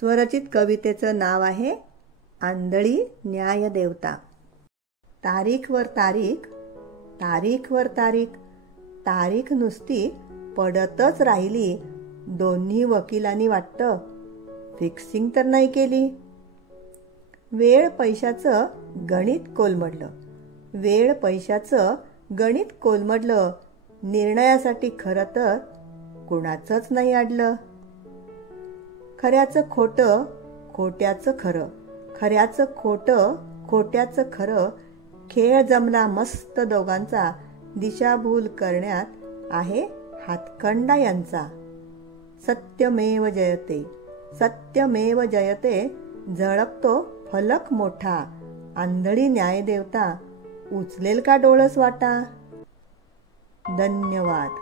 स्वरचित कवितेचं नाव आहे आंधळी न्यायदेवता। तारीखवर तारीख, तारीखवर तारीख, तारीख नुसती पडतच राहिली। दोन्ही वकिलांनी वाटतं फिक्सिंग तर नाही केली। वेळ पैशाचं गणित कोलमडलं, वेळ पैशाचं गणित कोलमडलं। निर्णयासाठी खरं तर कुणाचंच नाही अडलं। खऱ्याचं खोटं, खोट्याचं खरं, खऱ्याचं खोटं, खोट्याचं खरं। खेळ जमला मस्त दोघांचा, दिशाभूल करण्यात आहे हातखंडा यांचा। सत्यमेव जयते, सत्यमेव जयते, झळकतो फलक मोठा। आंधळी न्यायदेवता उचलेल का डोळस वाटा। धन्यवाद।